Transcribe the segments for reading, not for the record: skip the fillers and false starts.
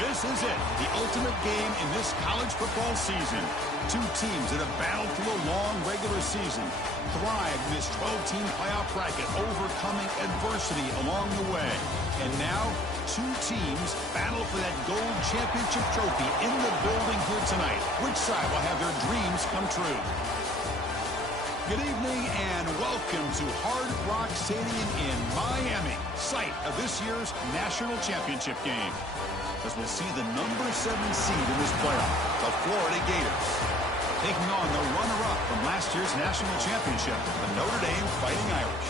This is it, the ultimate game in this college football season. Two teams that have battled through a long regular season, thrived in this 12-team playoff bracket, overcoming adversity along the way. And now, two teams battle for that gold championship trophy in the building here tonight. Which side will have their dreams come true? Good evening and welcome to Hard Rock Stadium in Miami, site of this year's national championship game. As we'll see the number 7 seed in this playoff, the Florida Gators, taking on the runner-up from last year's national championship, the Notre Dame Fighting Irish.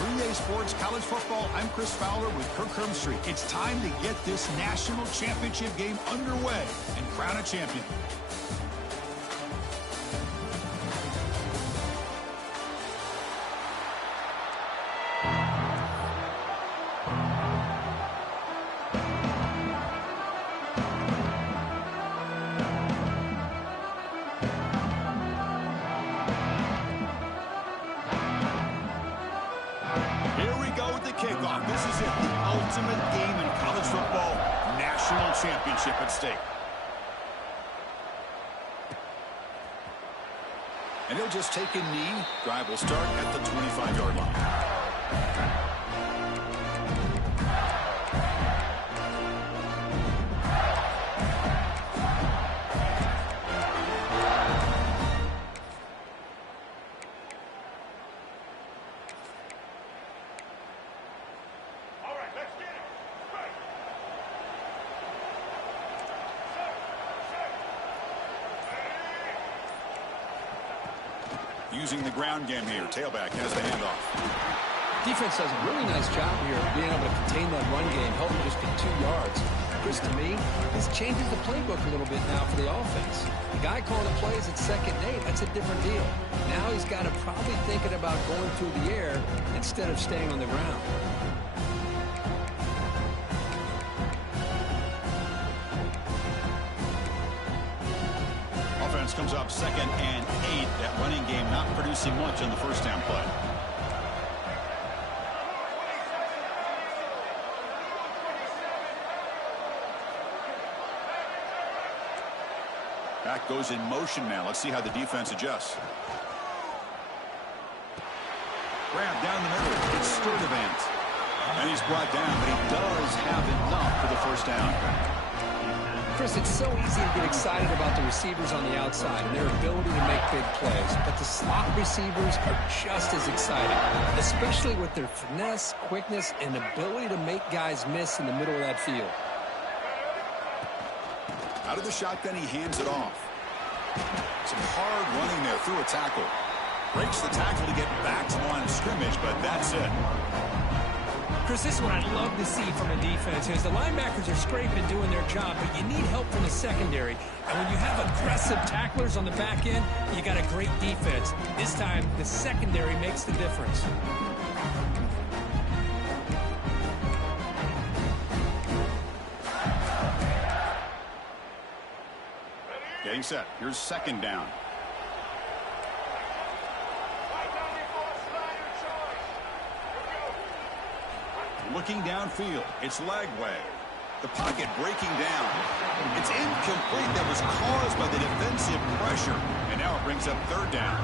3A Sports College Football, I'm Chris Fowler with Kirk Herbstreit. It's time to get this national championship game underway and crown a champion. Kickoff. This is it, the ultimate game in college football, national championship at stake. And he'll just take a knee. Drive will start at the 25-yard line. Using the ground game here. Tailback has the handoff. Defense does a really nice job here of being able to contain that run game, helping just get 2 yards. Chris, to me, this changes the playbook a little bit now for the offense. The guy calling the plays at 2nd and 8, that's a different deal. Now he's got to probably thinking about going through the air instead of staying on the ground. Comes up 2nd and 8. That running game not producing much on the first down play. Back goes in motion now. Let's see how the defense adjusts. Grab down the middle. It's Sturdivant. And he's brought down, but he does have enough for the first down. Chris, it's so easy to get excited about the receivers on the outside and their ability to make big plays, but the slot receivers are just as exciting, especially with their finesse, quickness, and ability to make guys miss in the middle of that field. Out of the shotgun, he hands it off. Some hard running there through a tackle. Breaks the tackle to get back to the line of scrimmage, but that's it. Chris, this is what I'd love to see from a defense is the linebackers are scraping, doing their job, but you need help from the secondary. And when you have aggressive tacklers on the back end, you got a great defense. This time, the secondary makes the difference. Getting set. Here's 2nd down. Looking downfield, it's Lagway. The pocket breaking down. It's incomplete. That was caused by the defensive pressure. And now it brings up 3rd down.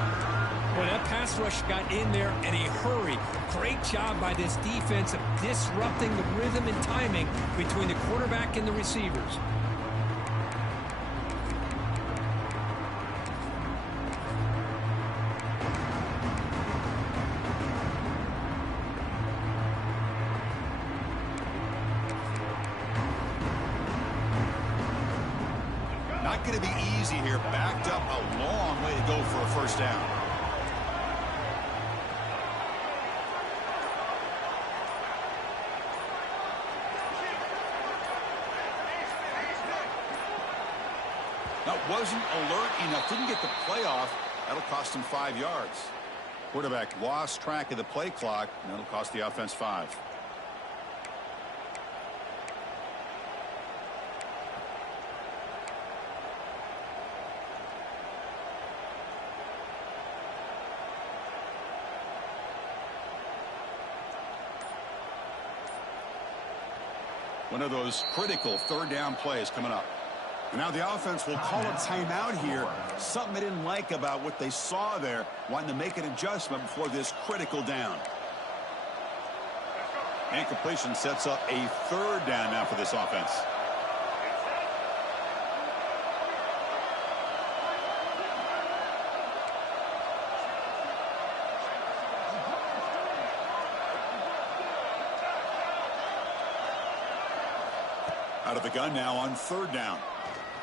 Well, that pass rush got in there in a hurry. Great job by this defense of disrupting the rhythm and timing between the quarterback and the receivers. Not going to be easy here. Backed up a long way to go for a first down. That wasn't alert enough. Didn't get the play off. That'll cost him 5 yards. Quarterback lost track of the play clock, and that'll cost the offense 5. One of those critical third down plays coming up. And now the offense will call a timeout here. Something they didn't like about what they saw there, wanting to make an adjustment before this critical down. And completion sets up a third down now for this offense. Out of the gun now on third down.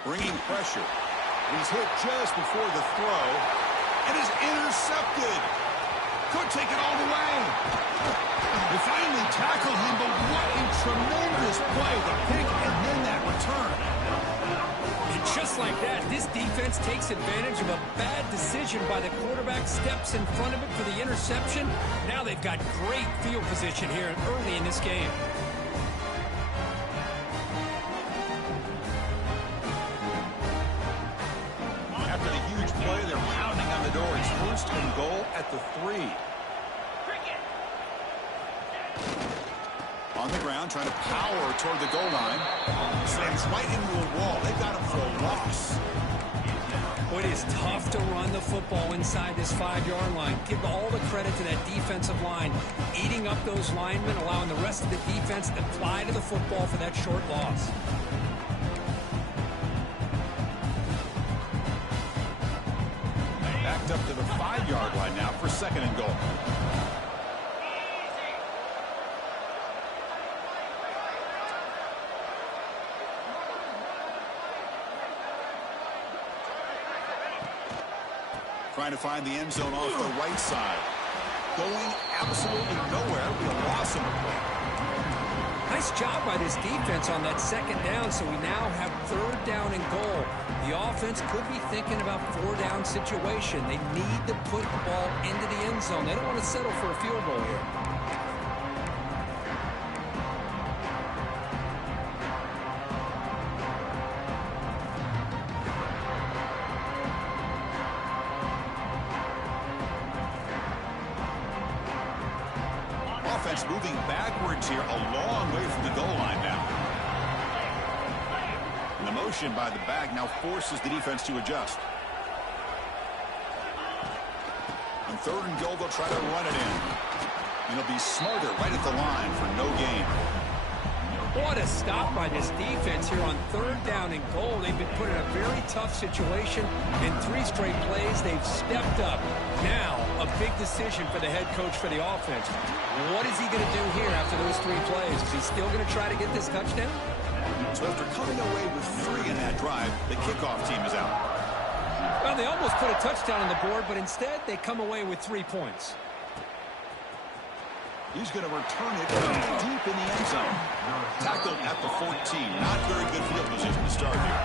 Bringing pressure. He's hit just before the throw. And is intercepted. Could take it all the way. They finally tackled him, but what a tremendous play. The pick and then that return. And just like that, this defense takes advantage of a bad decision by the quarterback, steps in front of it for the interception. Now they've got great field position here early in this game. After the huge play, they're pounding on the door. It's first and goal at the 3. On the ground, trying to power toward the goal line. Slams right into a wall. They've got him for a loss. Boy, it is tough to run the football inside this 5-yard line. Give all the credit to that defensive line. Eating up those linemen, allowing the rest of the defense to fly to the football for that short loss. Backed up to the 5-yard line now for second and goal. Trying to find the end zone off the right side. Going absolutely nowhere. We lost him. Nice job by this defense on that second down, so we now have third down and goal. The offense could be thinking about 4-down situation. They need to put the ball into the end zone. They don't want to settle for a field goal here. Offense moving backwards here, a long way from the goal line now. And the motion by the back now forces the defense to adjust. On third and goal, they'll try to run it in. And it'll be smarter right at the line for no gain. What a stop by this defense here on third down and goal. They've been put in a very tough situation. In 3 straight plays, they've stepped up. Now, a big decision for the head coach for the offense. What is he going to do here after those 3 plays? Is he still going to try to get this touchdown? So after coming away with 3 in that drive, the kickoff team is out. Well, they almost put a touchdown on the board, but instead they come away with 3 points. He's going to return it deep in the end zone. Tackled at the 14. Not very good field position to start here.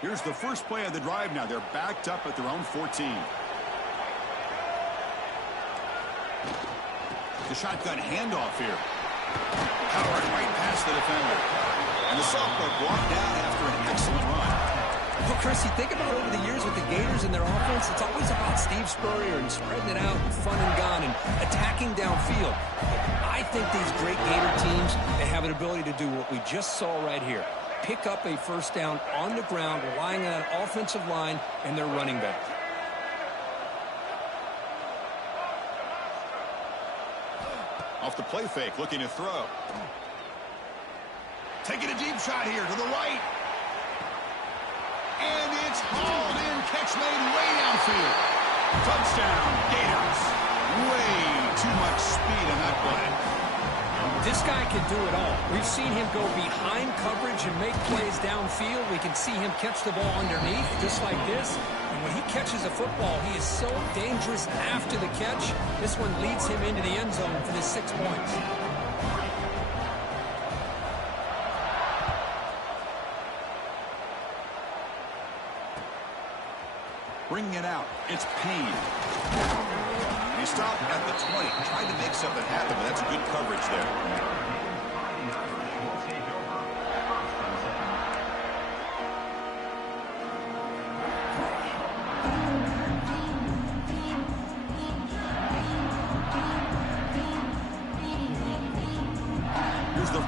Here's the first play of the drive now. They're backed up at their own 14. The shotgun handoff here. Powering right past the defender. And the sophomore brought down after an excellent run. Well, Chris, you think about over the years with the Gators and their offense, it's always about Steve Spurrier and spreading it out and fun and gun and attacking downfield. I think these great Gator teams, they have an ability to do what we just saw right here. Pick up a first down on the ground, relying on an offensive line and their running back. Off the play fake, looking to throw. Taking a deep shot here to the right. And it's hauled in. Catch made way downfield. Touchdown, Gators. Way too much speed in that play. This guy can do it all. We've seen him go behind coverage and make plays downfield. We can see him catch the ball underneath, just like this. And when he catches a football, he is so dangerous after the catch. This one leads him into the end zone for the 6 points. Bringing it out. It's Payne. He stopped at the 20, trying to make something happen, but that's good coverage there.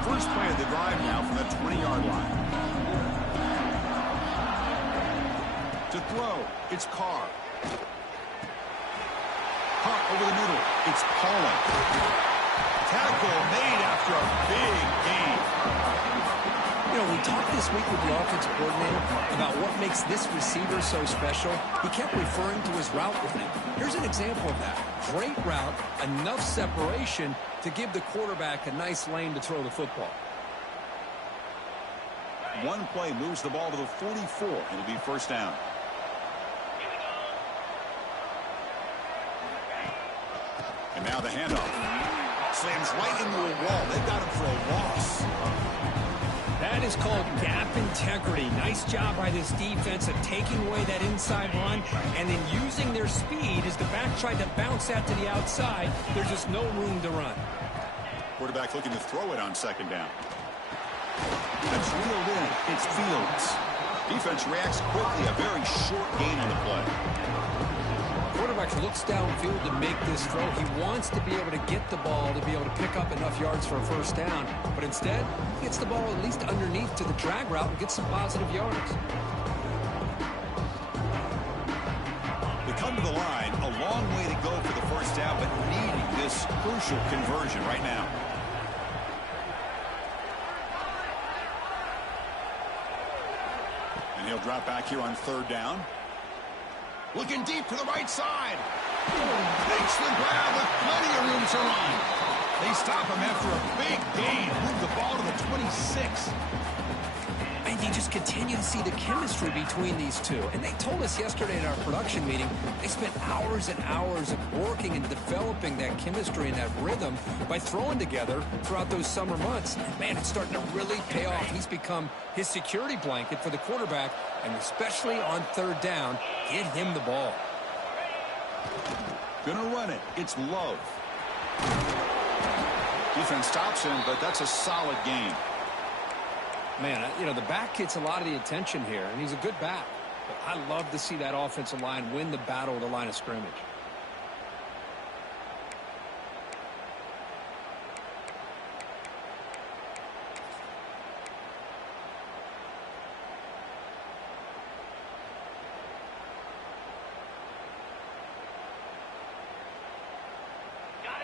first play of the drive now from the 20-yard line. To throw, it's Carr. Caught over the middle, it's Paula. Tackle made after a big gain. You know, we talked this week with the offensive coordinator about what makes this receiver so special. He kept referring to his route running. Here's an example of that. Great route, enough separation to give the quarterback a nice lane to throw the football. One play moves the ball to the 44, and it'll be first down. And now the handoff. Slams right into a wall. They've got him for a loss. That is called gap integrity. Nice job by this defense of taking away that inside run and then using their speed as the back tried to bounce that to the outside. There's just no room to run. Quarterback looking to throw it on second down. That's reeled in. It's Fields. Defense reacts quickly. A very short gain on the play. Quarterback looks downfield to make this throw. He wants to be able to get the ball to be able to pick up enough yards for a first down. But instead, he gets the ball at least underneath to the drag route and gets some positive yards. They come to the line. A long way to go for the first down, but needing this crucial conversion right now. And he'll drop back here on third down. Looking deep to the right side. Makes the grab with plenty of room to run. They stop him after a big gain. Move the ball to the 26. And you just continue to see the chemistry between these two. And they told us yesterday in our production meeting, they spent hours and hours of working and developing that chemistry and that rhythm by throwing together throughout those summer months. And man, it's starting to really pay off. He's become his security blanket for the quarterback, and especially on third down, get him the ball. Gonna run it. It's Love. Defense stops him, but that's a solid gain. Man, you know, the back gets a lot of the attention here, and he's a good back. But I love to see that offensive line win the battle at the line of scrimmage.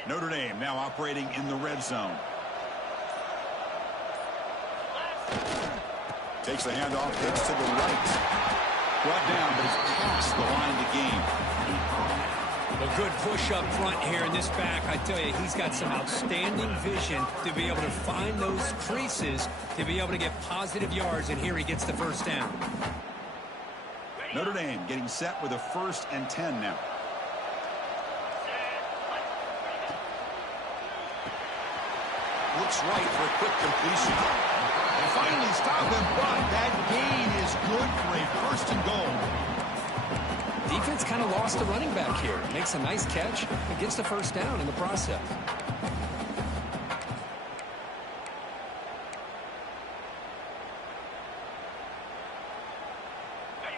Notre Dame now operating in the red zone. Takes the handoff, hits to the right. Brought down, but he's past the line to gain. A good push up front here in this back. I tell you, he's got some outstanding vision to be able to find those creases, to be able to get positive yards, and here he gets the first down. Notre Dame getting set with a 1st and 10 now. Looks right for a quick completion. They finally stop him, but that gain is good for a 1st and goal. Defense kind of lost the running back here. Makes a nice catch and gets the first down in the process.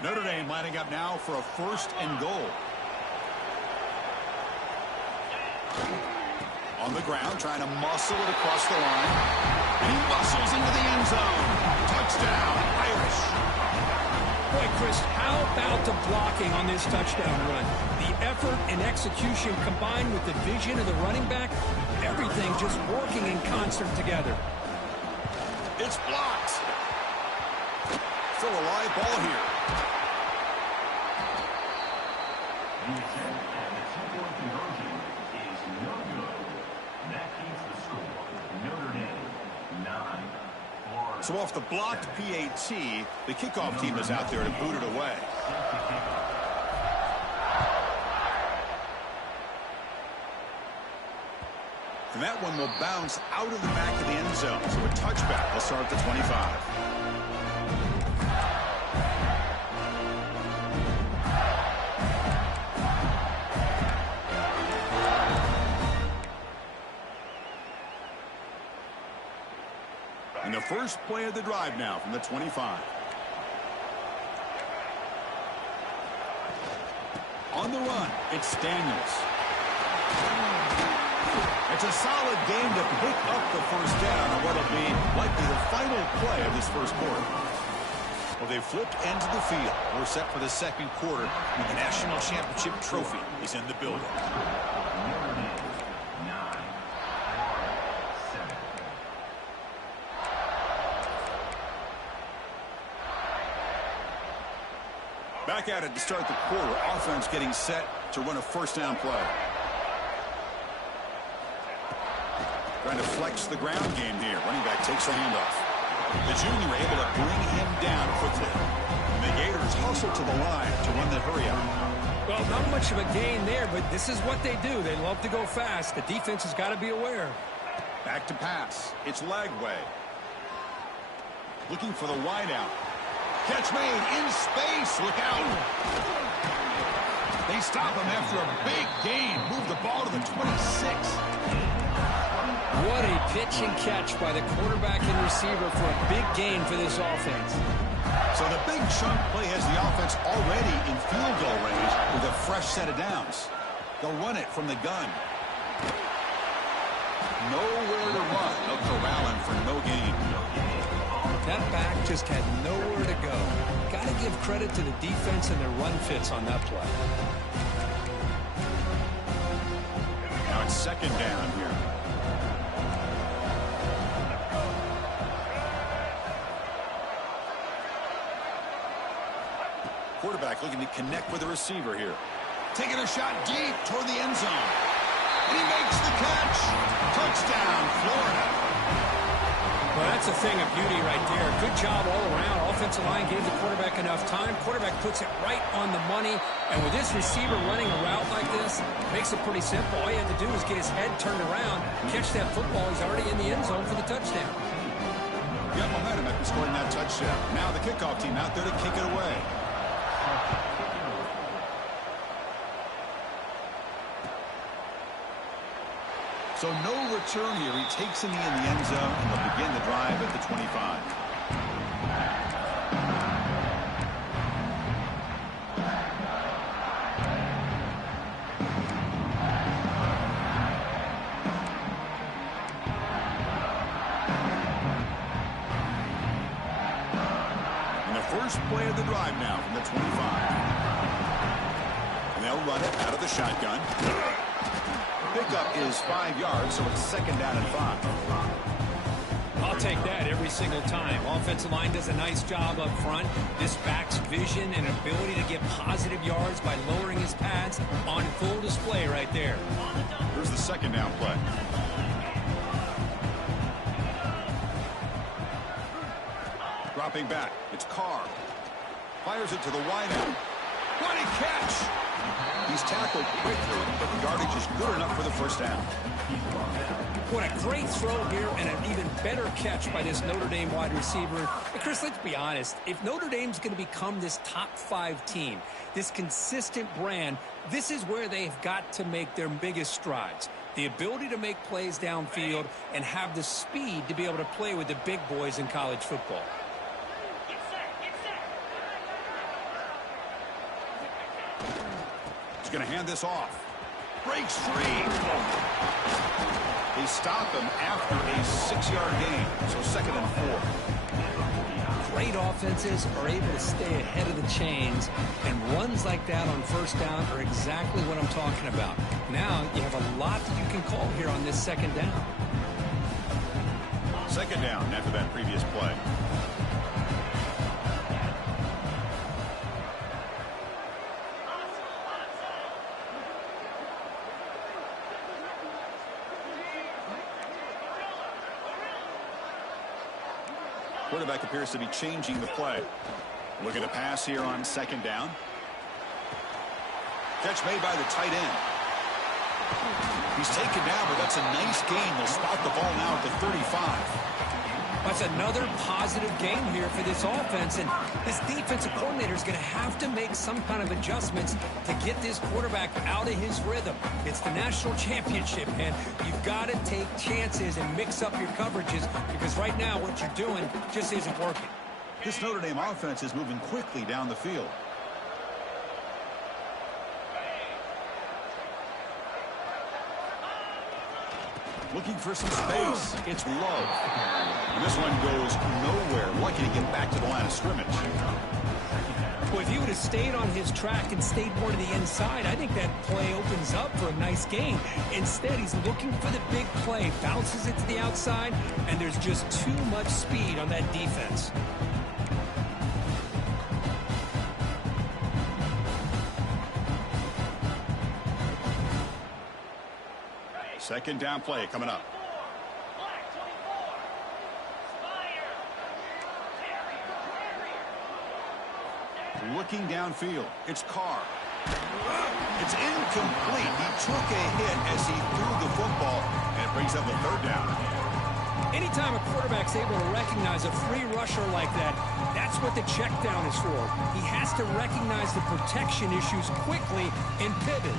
Notre Dame lining up now for a 1st and goal. On the ground, trying to muscle it across the line. And he muscles into the end zone. Touchdown, Irish. Boy, Chris, how about the blocking on this touchdown run? The effort and execution combined with the vision of the running back, everything just working in concert together. It's blocked. Still a live ball here. So off the blocked PAT, the kickoff team is out there to boot it away. And that one will bounce out of the back of the end zone. So a touchback will start at the 25. And the first play of the drive now from the 25. On the run, it's Daniels. It's a solid game to pick up the first down on what will be likely the final play of this first quarter. Well, they've flipped ends of the field. We're set for the second quarter, and the national championship trophy is in the building. Back at it to start the quarter. Offense getting set to run a first down play. Trying to flex the ground game here. Running back takes the handoff. The junior able to bring him down quickly. And the Gators hustle to the line to run the hurry up. Well, not much of a gain there, but this is what they do. They love to go fast. The defense has got to be aware. Back to pass. It's Lagway. Looking for the wideout. Catch made in space. Look out. They stop him after a big gain. Move the ball to the 26. What a pitch and catch by the quarterback and receiver for a big gain for this offense. So the big chunk play has the offense already in field goal range with a fresh set of downs. They'll run it from the gun. Nowhere to run. No corralling for no gain. That back just had nowhere to go. Got to give credit to the defense and their run fits on that play. Now it's second down here. Quarterback looking to connect with the receiver here. Taking a shot deep toward the end zone. And he makes the catch. Touchdown, Florida. Well, that's a thing of beauty right there. Good job all around. Offensive line gave the quarterback enough time. Quarterback puts it right on the money. And with this receiver running a route like this, makes it pretty simple. All you have to do is get his head turned around, catch that football. He's already in the end zone for the touchdown. Got momentum after scoring that touchdown. Now the kickoff team out there to kick it away. So no return here. He takes him in the end zone, and they'll begin the drive at the 25. And the first play of the drive now from the 25. And they'll run it out of the shotgun. Pickup is 5 yards, so it's second down and 5. I'll take that every single time. Offensive line does a nice job up front. This back's vision and ability to get positive yards by lowering his pads on full display right there. Here's the second down play. Dropping back. It's Carr. Fires it to the wideout. What a catch! He's tackled quickly, but the yardage is good enough for the first down. What a great throw here and an even better catch by this Notre Dame wide receiver. And Chris, let's be honest. If Notre Dame's going to become this top 5 team, this consistent brand, this is where they've got to make their biggest strides. The ability to make plays downfield and have the speed to be able to play with the big boys in college football. He's going to hand this off. Breaks free. They stop him after a 6-yard gain, so second and 4. Great offenses are able to stay ahead of the chains, and runs like that on first down are exactly what I'm talking about. Now you have a lot that you can call here on this second down. Second down after that previous play. Quarterback appears to be changing the play. Look at a pass here on second down. Catch made by the tight end. He's taken down, but that's a nice gain. They'll spot the ball now at the 35. That's another positive game here for this offense, and this defensive coordinator is going to have to make some kind of adjustments to get this quarterback out of his rhythm. It's the national championship, man. You've got to take chances and mix up your coverages, because right now what you're doing just isn't working. This Notre Dame offense is moving quickly down the field. Looking for some space. It's low. And this one goes nowhere. Lucky to get back to the line of scrimmage. Well, if he would have stayed on his track and stayed more to the inside, I think that play opens up for a nice gain. Instead, he's looking for the big play, bounces it to the outside, and there's just too much speed on that defense. Second down play coming up. Looking downfield. It's Carr. It's incomplete. He took a hit as he threw the football, and it brings up a third down. Anytime a quarterback's able to recognize a free rusher like that, that's what the check down is for. He has to recognize the protection issues quickly and pivot.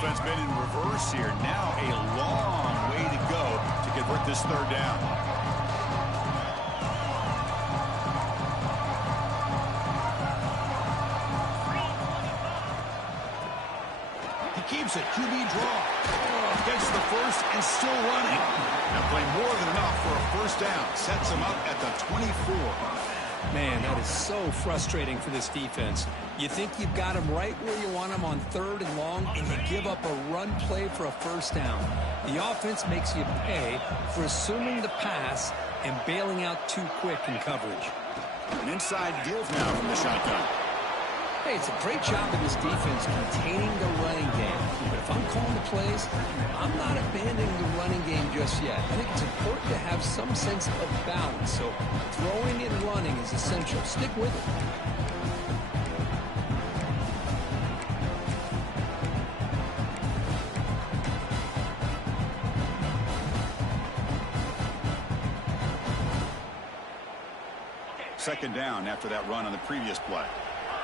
Offense been in reverse here. Now a long way to go to convert this third down. He keeps it. QB draw. Gets the first and still running. That play more than enough for a first down. Sets him up at the 24. Man, that is so frustrating for this defense. You think you've got him right where you want him on third and long, and you give up a run play for a first down. The offense makes you pay for assuming the pass and bailing out too quick in coverage. An inside give now from the shotgun. Hey, it's a great job of this defense containing the running game. But if I'm calling the plays, I'm not abandoning the running game just yet. I think it's important to have some sense of balance. So throwing and running is essential. Stick with it. Second down after that run on the previous play.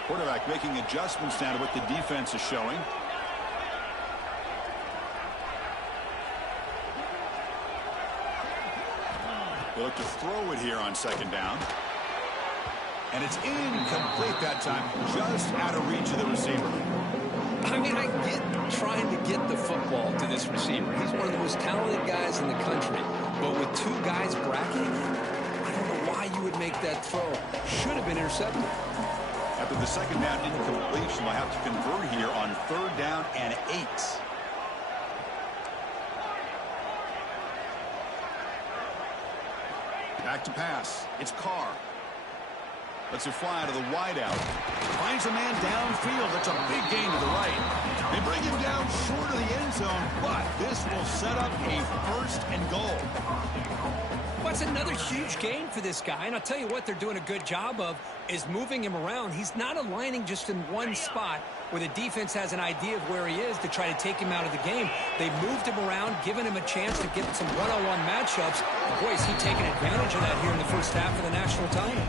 Quarterback making adjustments now to what the defense is showing. They look to throw it here on second down. And it's incomplete that time, just out of reach of the receiver. I mean, I get trying to get the football to this receiver. He's one of the most talented guys in the country. But with two guys bracketing him, I don't know why you would make that throw. Should have been intercepted. After the second down incompletion, they'll have to convert here on third down and 8. Back to pass. It's Carr. Lets it fly out of the wideout. Finds a man downfield. That's a big gain to the right. They bring him down short of the end zone, but this will set up a first and goal. What's another huge gain for this guy? And I'll tell you what they're doing a good job of is moving him around. He's not aligning just in one spot where the defense has an idea of where he is to try to take him out of the game. They've moved him around, given him a chance to get some one-on-one matchups. Boy, is he taking advantage of that here in the first half of the national title.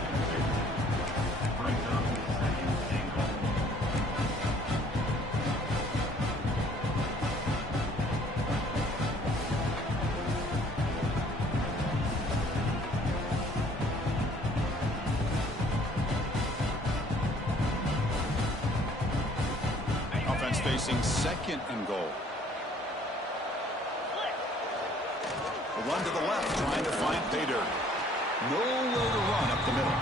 Facing second and goal. A run to the left, trying to find pay dirt. Nowhere to run up the middle.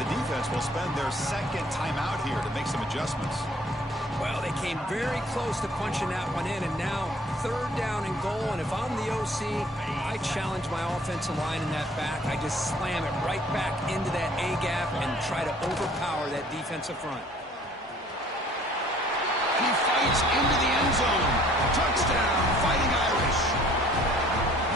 The defense will spend their second timeout here to make some adjustments. Well, they came very close to punching that one in, and now third down and goal. And if I'm the OC, I challenge my offensive line in that back. I just slam it right back into that A-gap and try to overpower that defensive front. And he fights into the end zone. Touchdown, Fighting Irish.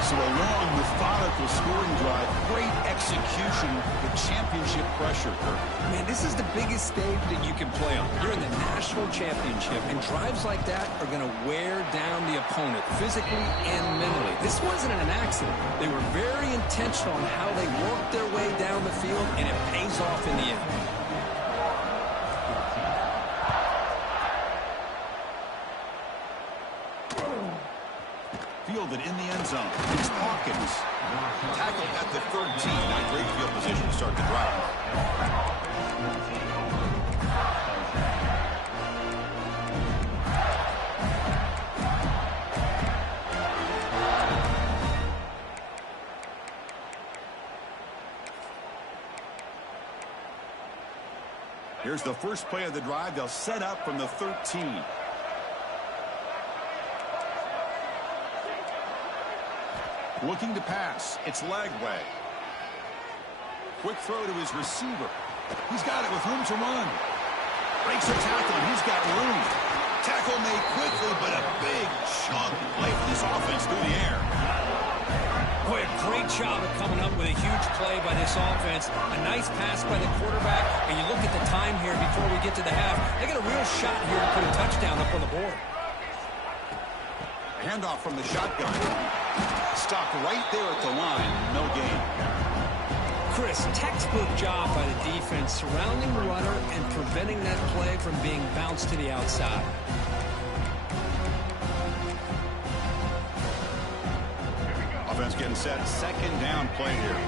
So a long, methodical scoring drive. Great execution with championship pressure, Kirk. Man, this is the biggest stage that you can play on. You're in the national championship, and drives like that are going to wear down the opponent physically and mentally. This wasn't an accident. They were very intentional on how they worked their way down the field, and it pays off in the end. fielded in the end zone. It's Hawkins. Tackled at the 13. Not great field position to start the drive. Here's the first play of the drive. They'll set up from the 13. Looking to pass. It's Lagway. Quick throw to his receiver. He's got it with room to run. Breaks a tackle, and he's got room. Tackle made quickly, but a big chunk play for this offense through the air. Boy, a great job of coming up with a huge play by this offense. A nice pass by the quarterback. And you look at the time here before we get to the half. They got a real shot here to put a touchdown up on the board. Handoff from the shotgun. Stopped right there at the line. No gain. Chris, textbook job by the defense surrounding the runner and preventing that play from being bounced to the outside. Offense getting set. Second down play here.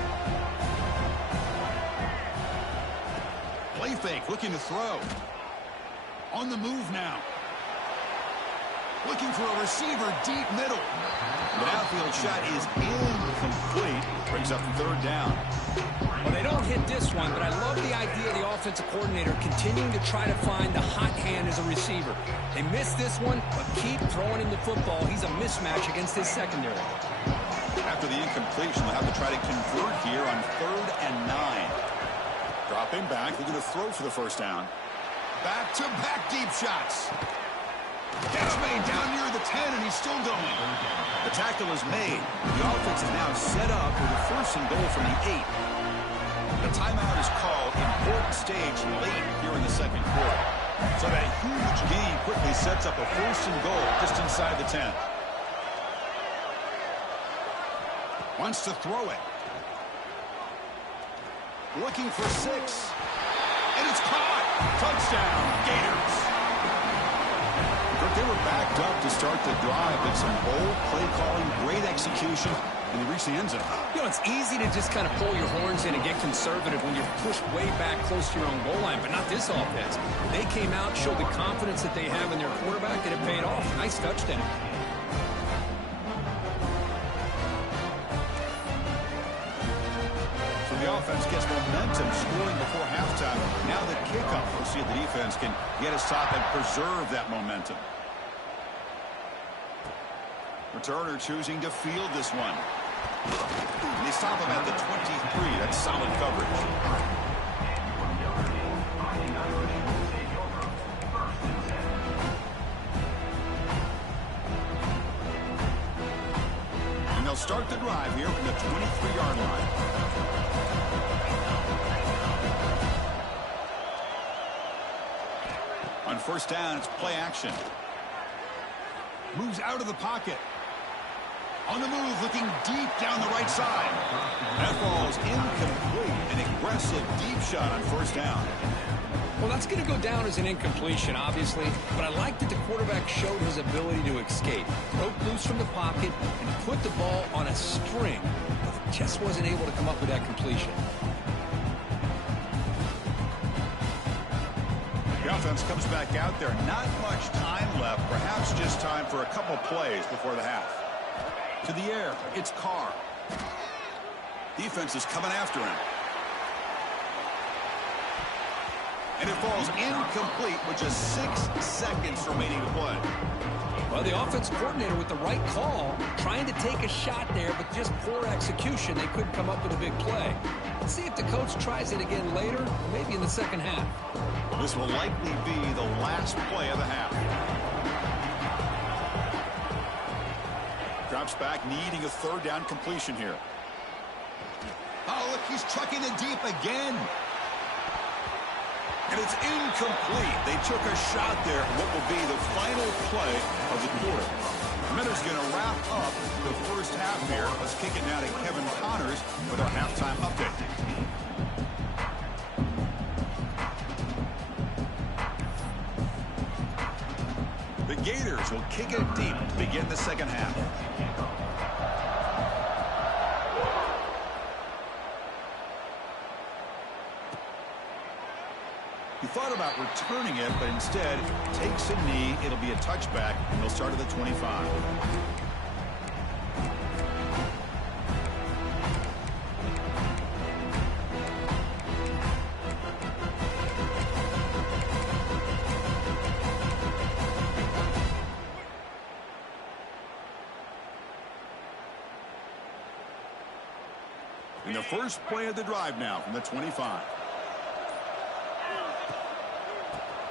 Play fake. Looking to throw. On the move now. Looking for a receiver deep middle. The outfield shot is incomplete. Brings up third down. Well, they don't hit this one, but I love the idea of the offensive coordinator continuing to try to find the hot hand as a receiver. They missed this one, but keep throwing him the football. He's a mismatch against his secondary. After the incompletion, they'll have to try to convert here on 3rd and 9. Dropping back, looking to throw for the first down. Back-to-back deep shots. Catch made down near the 10, and he's still going. The tackle is made. The offense is now set up with a 1st and goal from the 8. The timeout is called. Important stage late here in the second quarter. So that huge gain quickly sets up a 1st and goal just inside the 10. Wants to throw it. Looking for 6. And it's caught. Touchdown, Gators. They were backed up to start the drive, but some bold play calling, great execution, and they reached the end zone. You know, it's easy to just kind of pull your horns in and get conservative when you're pushed way back close to your own goal line, but not this offense. They came out, showed the confidence that they have in their quarterback, and it paid off. Nice touchdown. So the offense gets momentum scoring before halftime. Now the kickoff. We'll see if the defense can get a stop and preserve that momentum. Returner choosing to field this one. And they stop him at the 23. That's solid coverage. And they'll start the drive here from the 23-yard line. On 1st down, it's play action. Moves out of the pocket. On the move, looking deep down the right side. That ball's incomplete. An aggressive deep shot on 1st down. Well, that's going to go down as an incompletion, obviously, but I like that the quarterback showed his ability to escape. Broke loose from the pocket and put the ball on a string, but just wasn't able to come up with that completion. The offense comes back out there. Not much time left. Perhaps just time for a couple plays before the half. To the air, it's Carr. Defense is coming after him. And it falls incomplete with just 6 seconds remaining to play. Well, the offense coordinator with the right call, trying to take a shot there, but just poor execution. They couldn't come up with a big play. Let's see if the coach tries it again later, maybe in the second half. This will likely be the last play of the half. Drops back, needing a 3rd down completion here. Oh, look, he's trucking it deep again. And it's incomplete. They took a shot there. What will be the final play of the quarter? Minter's going to wrap up the first half here. Let's kick it now to Kevin Connors with our halftime update. The Gators will kick it deep to begin the second half. He thought about returning it, but instead takes a knee. It'll be a touchback, and they'll start at the 25. In the first play of the drive now from the 25.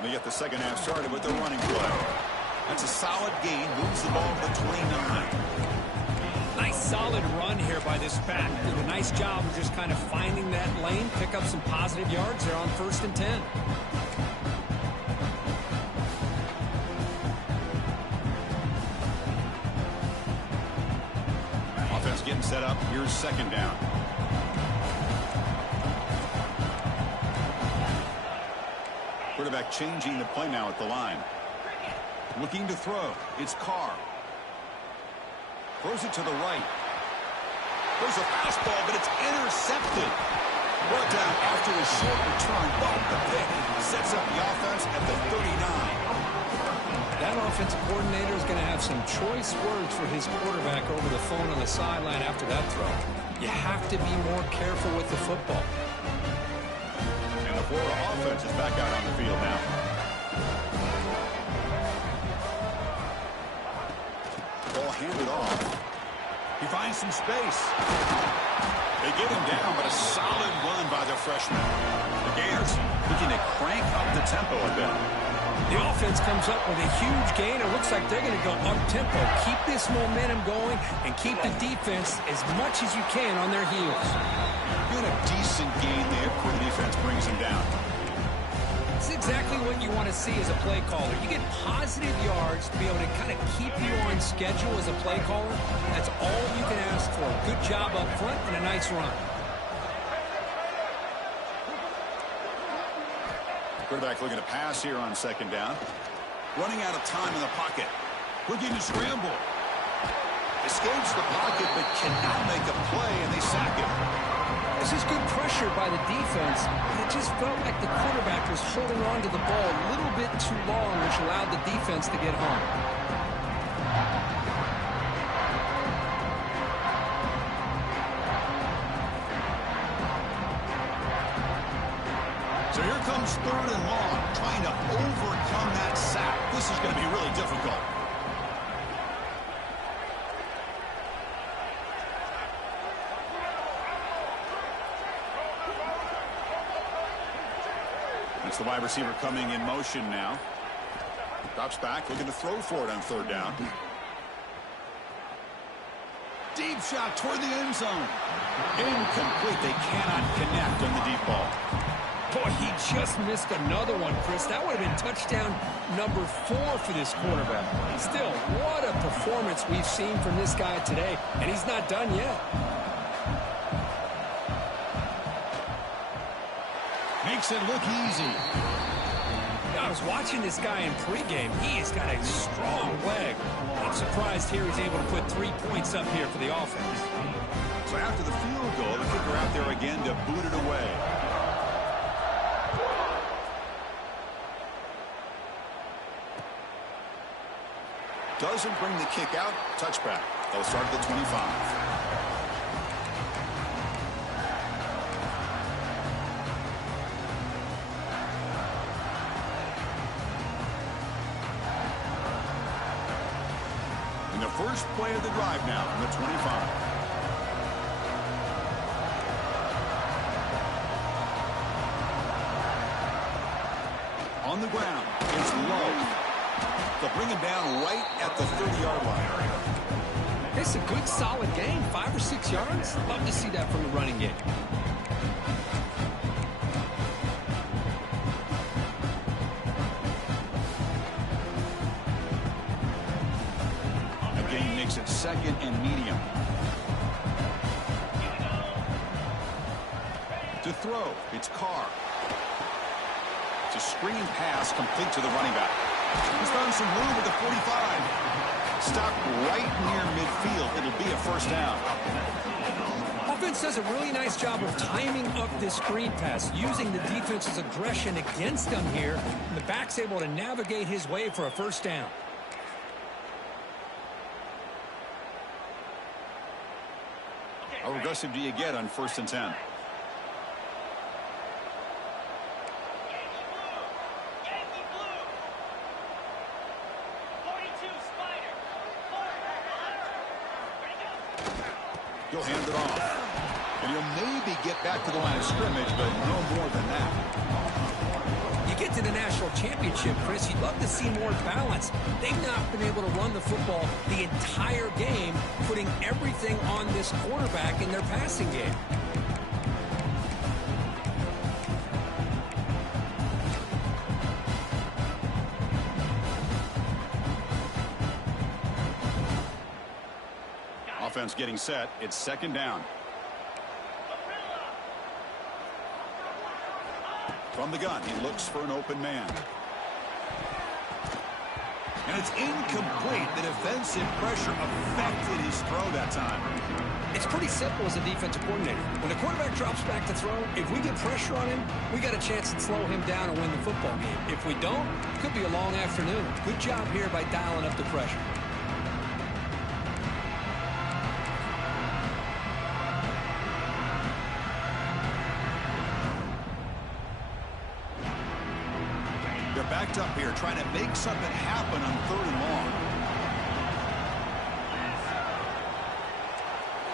They get the second half started with the running play. That's a solid gain. Moves the ball to the 29. Nice solid run here by this back. Did a nice job of just kind of finding that lane, pick up some positive yards there on 1st and 10. Offense getting set up. Here's second down. Quarterback changing the play now at the line. Looking to throw. It's Carr. Throws it to the right. There's a fastball, but it's intercepted. Brought down after a short return. But the pick sets up the offense at the 39. That offensive coordinator is going to have some choice words for his quarterback over the phone on the sideline after that throw. You have to be more careful with the football. And the Florida offense is back out on the field now. Ball handed off. He finds some space. They get him down, but a solid run by the freshman. The Gators looking to crank up the tempo a bit. The offense comes up with a huge gain. It looks like they're going to go up-tempo. Keep this momentum going and keep the defense as much as you can on their heels. Doing a decent gain there before the defense brings him down. It's exactly what you want to see as a play caller. You get positive yards to be able to kind of keep you on schedule as a play caller. That's all you can ask for. Good job up front and a nice run. Quarterback looking to pass here on second down. Running out of time in the pocket. Looking to scramble. Escapes the pocket but cannot make a play, and they sack him. This is good pressure by the defense. It just felt like the quarterback was holding on to the ball a little bit too long, which allowed the defense to get home. So here comes third and long, trying to overcome that sack. This is going to be really difficult. It's the wide receiver coming in motion now. Drops back, looking to throw for it on third down. Deep shot toward the end zone. Incomplete. They cannot connect on the deep ball. Boy, he just missed another one, Chris. That would have been touchdown number 4 for this quarterback. Still, what a performance we've seen from this guy today, and he's not done yet. Makes it look easy. I was watching this guy in pregame. He has got a strong leg. I'm surprised here he's able to put 3 points up here for the offense. So after the field goal, the kicker out there again to boot it away. Doesn't bring the kick out. Touchback. They'll start at the 25. In the first play of the drive now from the 25. On the ground, it's low. They'll bring him down right at the 30-yard line. It's a good, solid game, 5 or 6 yards. Love to see that from the running game. Again, makes it second and medium. To throw, it's Carr. It's a screen pass complete to the running back. He's found some room at the 45. Stopped right near midfield. It'll be a first down. offense does a really nice job of timing up this screen pass, using the defense's aggression against them here, and the back's able to navigate his way for a first down. How aggressive do you get on 1st and 10? He'll hand it off. And he'll maybe get back to the line of scrimmage, but no more than that. You get to the national championship, Chris, you'd love to see more balance. They've not been able to run the football the entire game, putting everything on this quarterback in their passing game. Offense getting set. It's 2nd down. From the gun, he looks for an open man. And it's incomplete. The defensive pressure affected his throw that time. It's pretty simple as a defensive coordinator. When the quarterback drops back to throw, if we get pressure on him, we got a chance to slow him down and win the football game. If we don't, it could be a long afternoon. Good job here by dialing up the pressure. Backed up here, trying to make something happen on 3rd and long.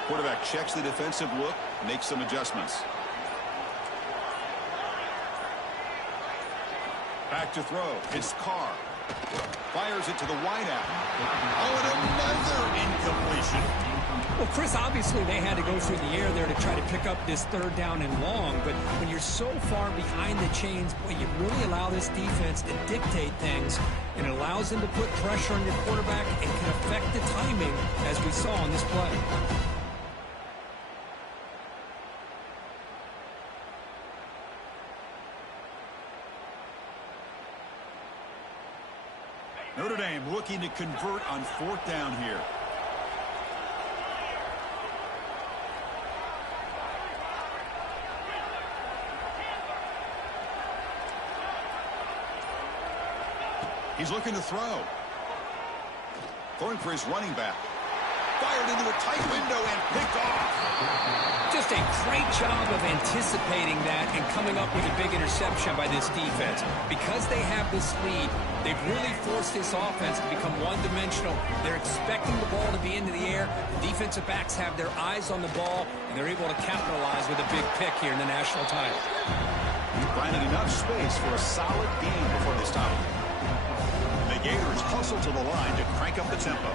Quarterback checks the defensive look, makes some adjustments. Back to throw. It's Carr. Fires it to the wideout. Oh, and another incompletion. Well, Chris, obviously they had to go through the air there to try to pick up this 3rd down and long, but when you're so far behind the chains, boy, you really allow this defense to dictate things, and it allows them to put pressure on your quarterback and can affect the timing, as we saw on this play. Notre Dame looking to convert on 4th down here. He's looking to throw. Throwing for his running back. Fired into a tight window and picked off. Just a great job of anticipating that and coming up with a big interception by this defense. Because they have this lead, they've really forced this offense to become one-dimensional. They're expecting the ball to be into the air. The defensive backs have their eyes on the ball, and they're able to capitalize with a big pick here in the national title. Finding enough space for a solid game before this time. The Gators hustle to the line to crank up the tempo.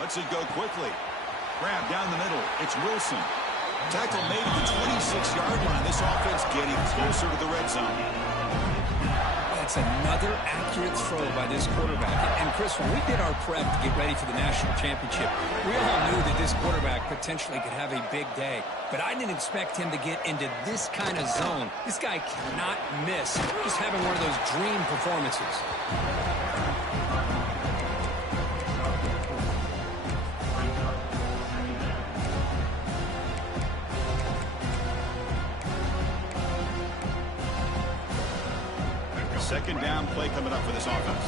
Lets it go quickly. Grab down the middle. It's Wilson. Tackle made at the 26-yard line. This offense getting closer to the red zone. That's another accurate throw by this quarterback. And Chris, when we did our prep to get ready for the national championship, we all knew that this quarterback potentially could have a big day. But I didn't expect him to get into this kind of zone. This guy cannot miss. Just having one of those dream performances. Second down play coming up for this offense.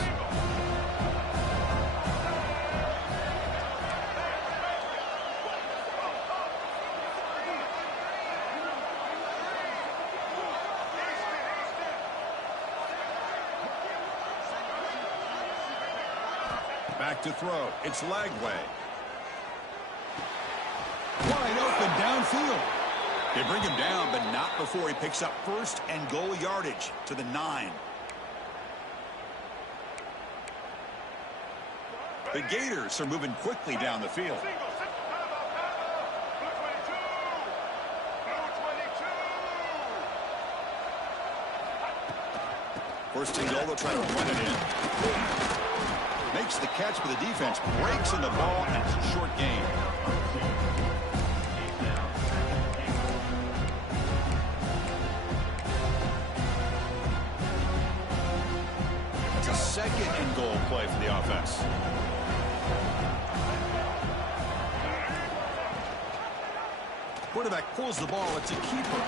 Back to throw. It's Lagway. Wide open downfield. They bring him down, but not before he picks up 1st and goal yardage to the 9. The Gators are moving quickly down the field. First and goal, they'll try to run it in. Makes the catch for the defense, breaks in the ball, and it's a short gain. It's a second and goal play for the offense. Quarterback pulls the ball. It's a keeper.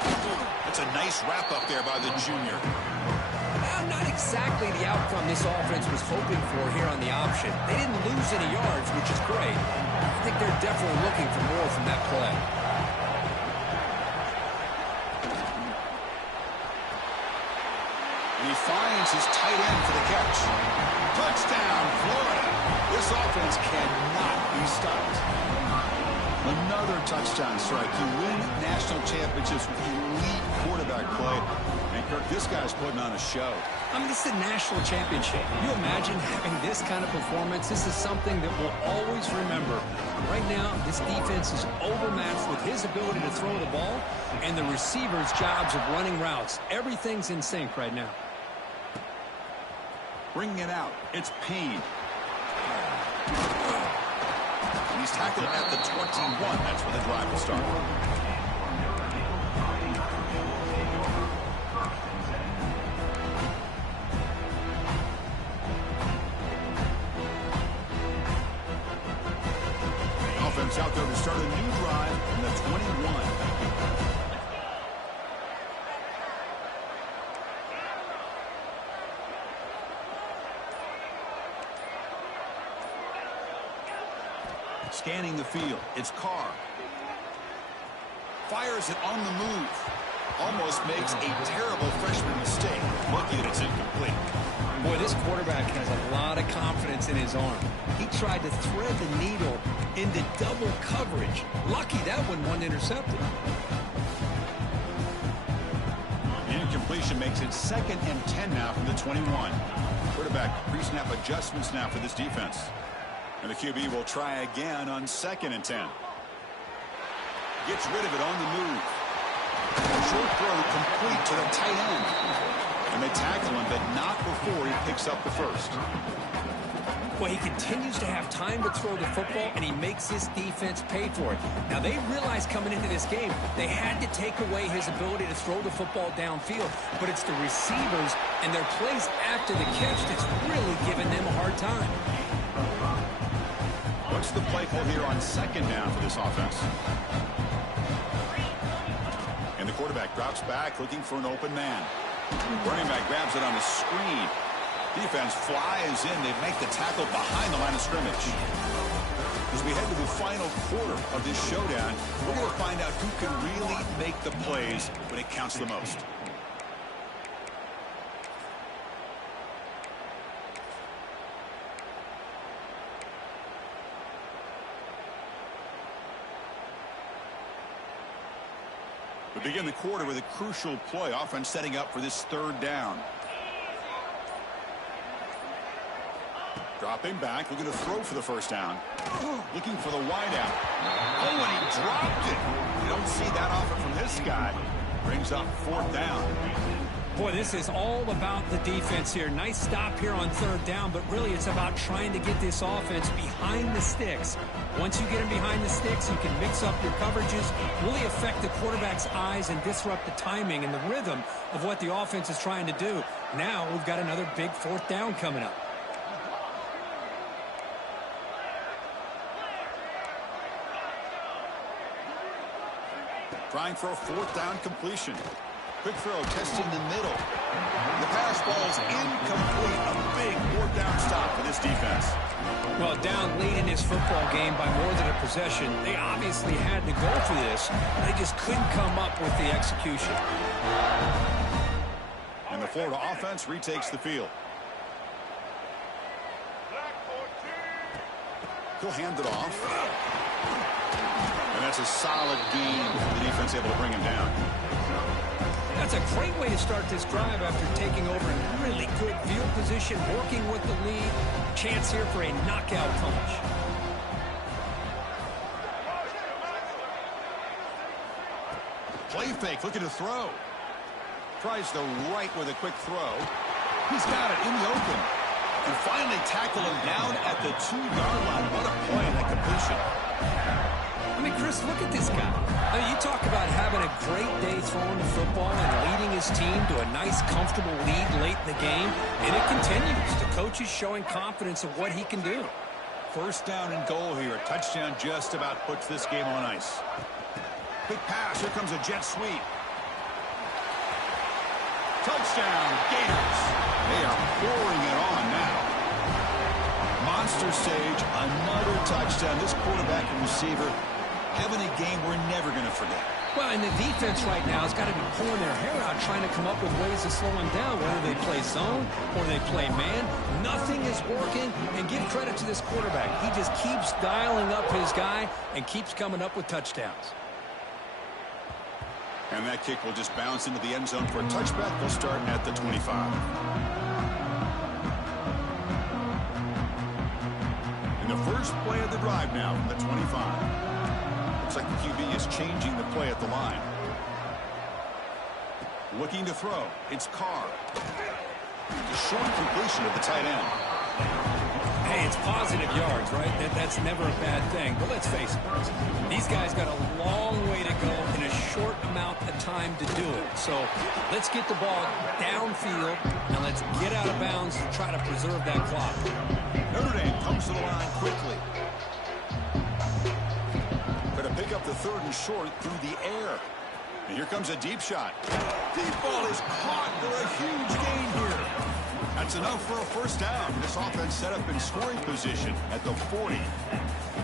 That's a nice wrap up there by the junior. Well, not exactly the outcome this offense was hoping for here on the option. They didn't lose any yards, which is great. I think they're definitely looking for more from that play. And he finds his tight end for the catch. Touchdown, Florida. This offense cannot be stopped. Another touchdown strike. You win national championships with elite quarterback play. And, Kirk, this guy's putting on a show. I mean, this is a national championship. Can you imagine having this kind of performance? This is something that we'll always remember. Right now, this defense is overmatched with his ability to throw the ball and the receivers' jobs of running routes. Everything's in sync right now. Bringing it out. It's Payne. He's tackled at the 21. That's where the drive will start. Offense out there to start a new drive from the 21. Scanning the field. It's Carr. Fires it on the move. Almost makes a terrible freshman mistake. Lucky that it's incomplete. Boy, this quarterback has a lot of confidence in his arm. He tried to thread the needle into double coverage. Lucky that one wasn't intercepted. Incompletion makes it 2nd and 10 now from the 21. Quarterback pre-snap adjustments now for this defense. And the QB will try again on 2nd and 10. Gets rid of it on the move. Short throw complete to the tight end. And they tackle him, but not before he picks up the first. Well, he continues to have time to throw the football, and he makes this defense pay for it. Now, they realized coming into this game they had to take away his ability to throw the football downfield. But it's the receivers and their plays after the catch that's really giving them a hard time. What's the play call here on 2nd down for this offense? And the quarterback drops back looking for an open man. Running back grabs it on the screen. Defense flies in. They make the tackle behind the line of scrimmage. As we head to the final quarter of this showdown, we're going to find out who can really make the plays when it counts the most. We begin the quarter with a crucial play. Offense setting up for this 3rd down. Dropping back, looking to throw for the first down. Looking for the wideout. Oh, and he dropped it. You don't see that often from this guy. Brings up 4th down. Boy, this is all about the defense here. Nice stop here on 3rd down, but really it's about trying to get this offense behind the sticks. Once you get them behind the sticks, you can mix up your coverages, really affect the quarterback's eyes and disrupt the timing and the rhythm of what the offense is trying to do. Now we've got another big 4th down coming up. Trying for a 4th down completion. Quick throw, testing the middle. The pass ball's incomplete. A big 4th down stop for this defense. Well, down late in this football game by more than a possession, they obviously had to go for this. They just couldn't come up with the execution. And the Florida offense retakes the field. He'll hand it off. And that's a solid game. The defense able to bring him down. That's a great way to start this drive after taking over in really good field position, working with the lead. Chance here for a knockout punch. Play fake, looking to throw. Tries the right with a quick throw. He's got it in the open. And finally tackle him down at the 2-yard line. What a play in that completion. I mean, Chris, look at this guy. I mean, you talk about having a great day throwing the football and leading his team to a nice, comfortable lead late in the game, and it continues. The coach is showing confidence of what he can do. 1st down and goal here. A touchdown just about puts this game on ice. Quick pass. Here comes a jet sweep. Touchdown, Gators. They are pouring it on now. Monster Sage, another touchdown. This quarterback and receiver having a game we're never going to forget. Well, and the defense right now has got to be pulling their hair out trying to come up with ways to slow him down, whether they play zone or they play man. Nothing is working, and give credit to this quarterback. He just keeps dialing up his guy and keeps coming up with touchdowns. And that kick will just bounce into the end zone for a touchback. They'll start at the 25. In the first play of the drive now from the 25. Looks like the QB is changing the play at the line. Looking to throw. It's Carr. A short completion of the tight end. Hey, it's positive yards, right? That's never a bad thing. But let's face it, these guys got a long way to go in a short amount of time to do it. So let's get the ball downfield, and let's get out of bounds to try to preserve that clock. Notre Dame comes to the line quickly. Going to pick up the 3rd and short through the air. And here comes a deep shot. Deep ball is caught for a huge gain here. That's enough for a first down. This offense set up in scoring position at the 40.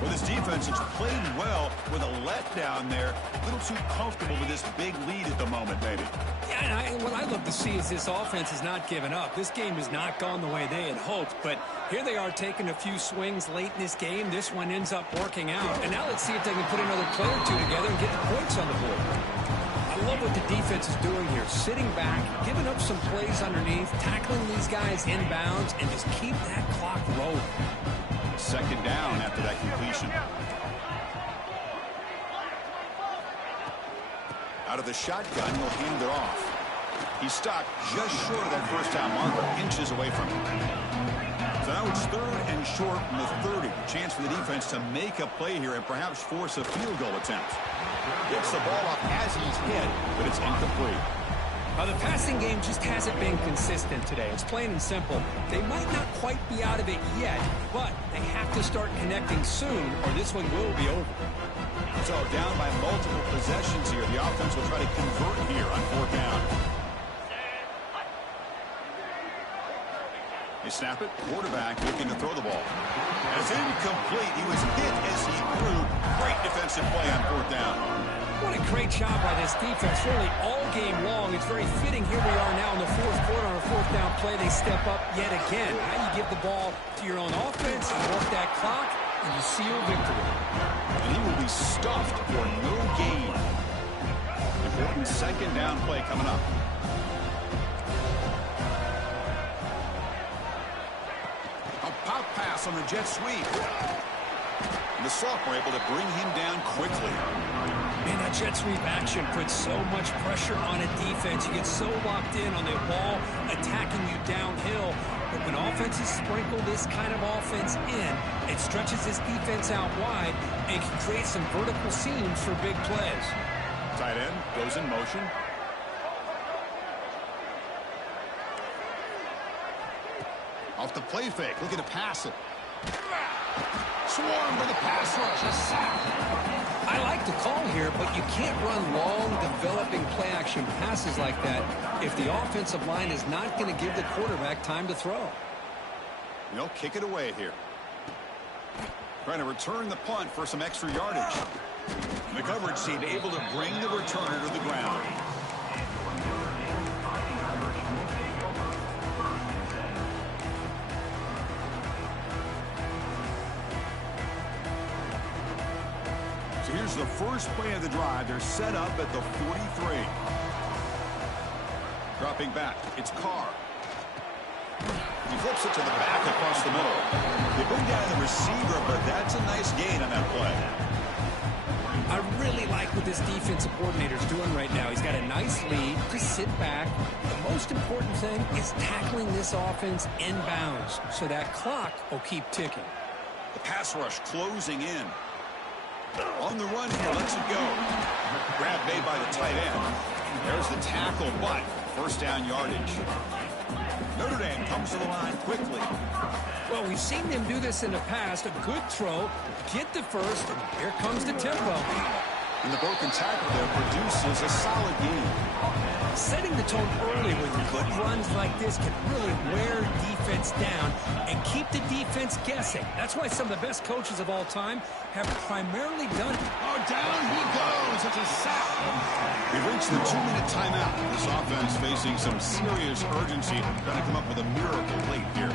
Well, this defense has played well with a letdown there. A little too comfortable with this big lead at the moment, maybe. Yeah, and what I love to see is this offense has not given up. This game has not gone the way they had hoped, but here they are taking a few swings late in this game. This one ends up working out. And now let's see if they can put another play or two together and get the points on the board. I love what the defense is doing here. Sitting back, giving up some plays underneath, tackling these guys inbounds, and just keep that clock rolling. Second down after that completion. Out of the shotgun, he'll hand it off. He's stopped just short of that first down marker, inches away from him. So now it's 3rd and short from the 30. Chance for the defense to make a play here and perhaps force a field goal attempt. Gets the ball up as he's hit, but it's incomplete. The passing game just hasn't been consistent today. It's plain and simple. They might not quite be out of it yet, but they have to start connecting soon or this one will be over. So down by multiple possessions here. The offense will try to convert here on 4th down. They snap it. Quarterback looking to throw the ball. It's incomplete. He was hit as he threw. Great defensive play on 4th down. What a great job by this defense, really all game long. It's very fitting. Here we are now in the 4th quarter on a 4th down play. They step up yet again. Now you give the ball to your own offense, you work that clock, and you seal victory. And he will be stuffed for no gain. Important 2nd down play coming up. A pop pass on the jet sweep. And the sophomore able to bring him down quickly. Man, that jet sweep action puts so much pressure on a defense. You get so locked in on the ball attacking you downhill. But when offenses sprinkle this kind of offense in, it stretches this defense out wide and can create some vertical seams for big plays. Tight end goes in motion. Off the play fake, looking to pass it. Swarm for the pass rush, a sack. I like the call here, but you can't run long, developing play-action passes like that if the offensive line is not going to give the quarterback time to throw. They'll kick it away here. Trying to return the punt for some extra yardage. And the coverage team able to bring the returner to the ground. Here's the first play of the drive. They're set up at the 43. Dropping back. It's Carr. He flips it to the back across the middle. They bring down the receiver, but that's a nice gain on that play. I really like what this defensive coordinator is doing right now. He's got a nice lead. Just sit back. The most important thing is tackling this offense inbounds so that clock will keep ticking. The pass rush closing in. On the run here, lets it go. Grab made by the tight end. There's the tackle, but first down yardage. Notre Dame comes to the line quickly. Well, we've seen them do this in the past. A good throw, get the first, and here comes the tempo. And the broken tackle there produces a solid gain. Setting the tone early with good runs like this can really wear defense down and keep the defense guessing. That's why some of the best coaches of all time have primarily done it. Oh, down he goes. It's a sack. We've reached the 2-minute timeout. This offense facing some serious urgency. Got to come up with a miracle late here.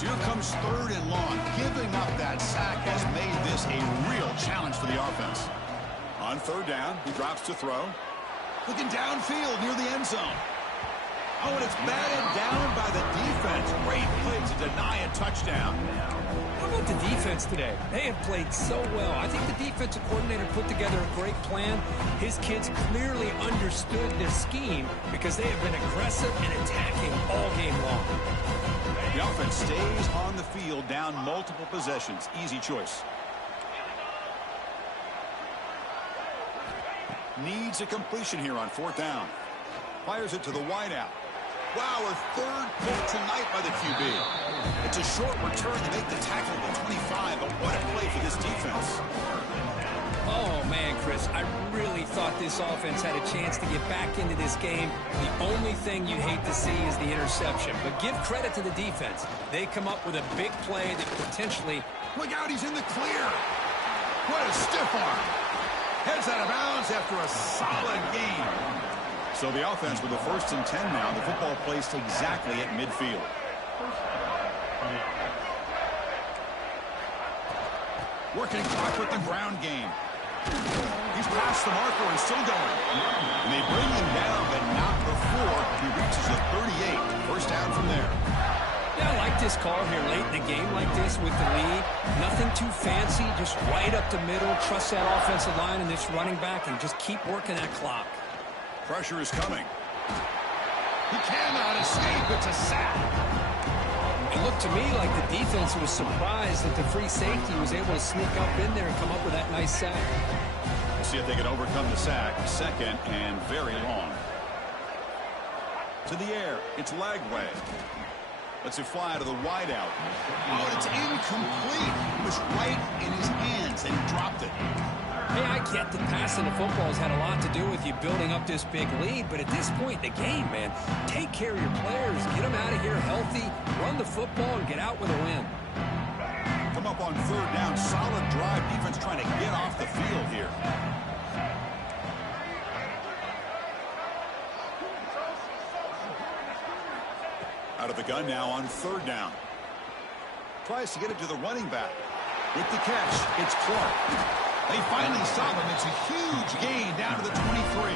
Here comes 3rd and long. Giving up that sack has made this a real challenge for the offense. On 3rd down, he drops to throw. Looking downfield near the end zone. Oh, and it's batted down by the defense. Great play to deny a touchdown. How about the defense today? They have played so well. I think the defensive coordinator put together a great plan. His kids clearly understood the scheme because they have been aggressive and attacking all game long. The offense stays on the field down multiple possessions. Easy choice. Needs a completion here on 4th down. Fires it to the wideout. Wow, a 3rd pick tonight by the QB. It's a short return to make the tackle at the 25, but what a play for this defense. Oh, man, Chris, I really thought this offense had a chance to get back into this game. The only thing you'd hate to see is the interception. But give credit to the defense. They come up with a big play that potentially... Look out, he's in the clear. What a stiff arm. Heads out of bounds after a solid game. So the offense with the 1st and 10 now. The football placed exactly at midfield. Working clock with the ground game. He's past the marker and still going. And they bring him down, but not before he reaches the 38. 1st down from there. Yeah, I like this call here late in the game like this with the lead. Nothing too fancy, just right up the middle. Trust that offensive line and this running back and just keep working that clock. Pressure is coming. He cannot escape. It's a sack. It looked to me like the defense was surprised that the free safety was able to sneak up in there and come up with that nice sack. We'll see if they can overcome the sack. 2nd and very long. To the air. It's Lagway. Lets it fly to the wideout. Oh, it's incomplete. It was right in his hands and he dropped it. Hey, I get that passing the football has had a lot to do with you building up this big lead, but at this point in the game, man, take care of your players. Get them out of here healthy, run the football, and get out with a win. Come up on 3rd down. Solid drive. Defense trying to get off the field here. Out of the gun now on 3rd down. Tries to get it to the running back. With the catch, it's Clark. They finally stop him. It's a huge gain down to the 23.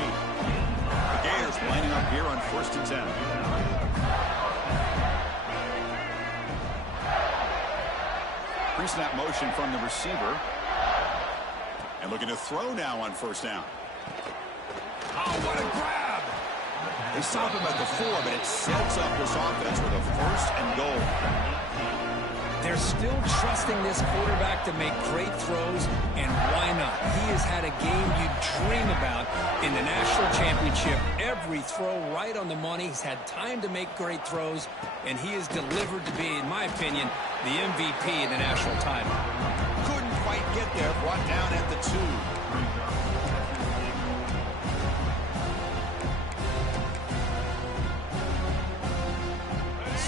The Gators lining up here on 1st and 10. Pre-snap motion from the receiver. And looking to throw now on 1st down. Oh, what a grab! They stop him at the 4, but it sets up this offense with a 1st and goal. They're still trusting this quarterback to make great throws, and why not? He has had a game you'd dream about in the national championship. Every throw right on the money. He's had time to make great throws, and he is delivered to be, in my opinion, the MVP in the national title. Couldn't quite get there. Brought down at the 2.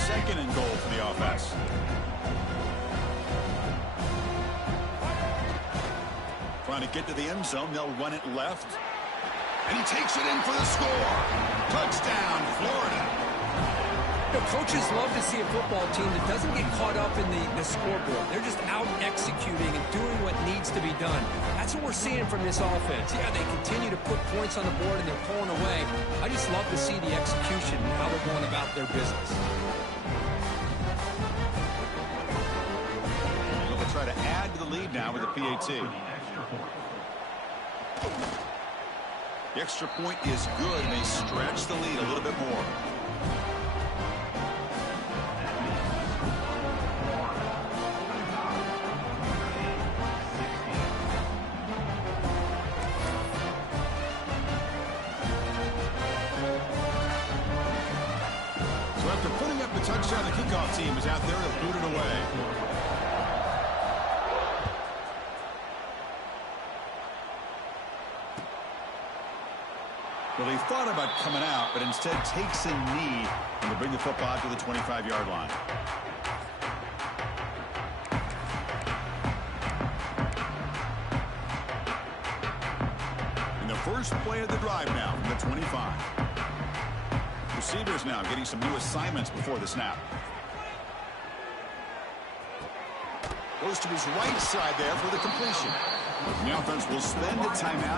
2nd and goal for the offense. Trying to get to the end zone. They'll run it left. And he takes it in for the score. Touchdown, Florida. You know, coaches love to see a football team that doesn't get caught up in the scoreboard. They're just out executing and doing what needs to be done. That's what we're seeing from this offense. Yeah, they continue to put points on the board and they're pulling away. I just love to see the execution and how they're going about their business. They'll try to add to the lead now with a PAT. The extra point is good, and they stretch the lead a little bit more. After putting up the touchdown, the kickoff team is out there to boot it away. Well, he thought about coming out, but instead takes a knee and to bring the football to the 25-yard line. And the first play of the drive now from the 25. Receivers now getting some new assignments before the snap. Goes to his right side there for the completion. The offense will spend a timeout.